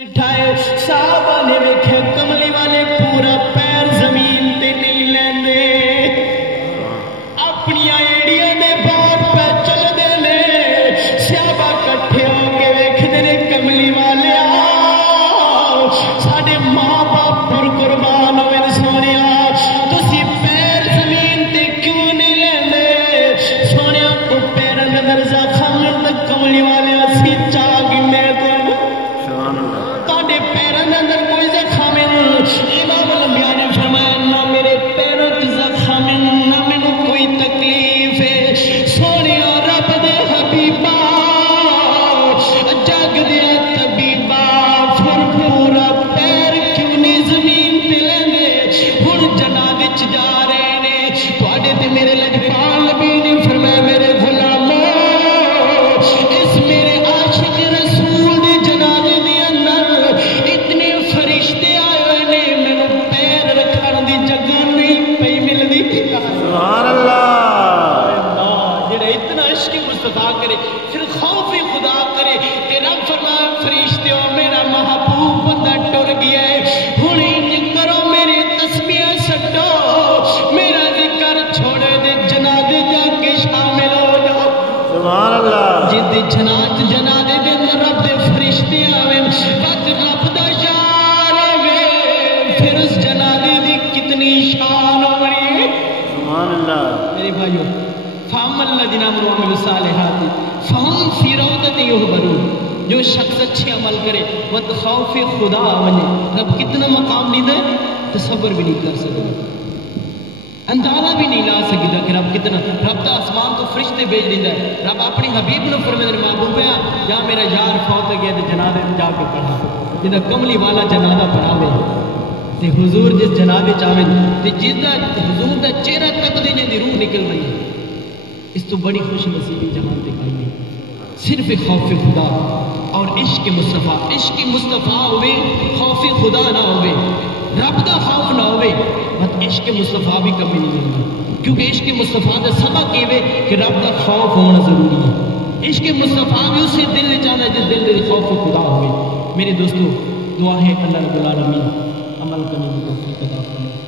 صحابہ نے ویکھیا کملی والے پورا پیر زمین تے نہیں لیندے، اپنی ایڑیاں دے بال پہ چلدے نے۔ صحابہ کٹھے ہو کے ویکھدے نے کملی والے ساڈے ماں باپ پر قربان ہوئے سونیا، تسی پیر زمین تے کیوں نہیں لیندے؟ سونیا کو پیراں دے اندر زخم تے کملی والے سی چاہ گی میں جو شخص اچھے عمل کرے وقت خوف خدا آونے رب کتنا مقام نہیں دے تصور بھی نہیں کر سکتا، اندازہ بھی نہیں لا سکتا کہ رب کتنا، رب تا آسمان تو فرشتے بھیج دیتا ہے۔ رب اپنی حبیب نے فرمایا محبوب یا میرا یار فوت ہو گیا تے جنازے جا کے پڑھا، جدا کملی والا جنازہ پڑھاوے تے حضور جس جنازے چاہے تے جدا حضور دا چہرہ تک دی جی روح نکل رہی ہے، اس تو بڑی خوش نصیبی جہان تے کوئی نہیں۔ صرف خوف خدا اور عشق مصطفیٰ، عشق مصطفیٰ ہوئے خوف خدا نہ ہوئے، رب دا خوف نہ ہوئے بس عشق مصطفیٰ بھی کمی نہیں ملتا، کیونکہ عشق مصطفیٰ دا سبق یہ کہ رب دا خوف ہونا ضروری ہے۔ عشق مصطفیٰ بھی اسے دل میں چاہنا جس دل میں خوف خدا ہوئے۔ میرے دوستو دعا ہے اللہ رب العالمین عمل کرنے کی توفیق عطا فرمائے۔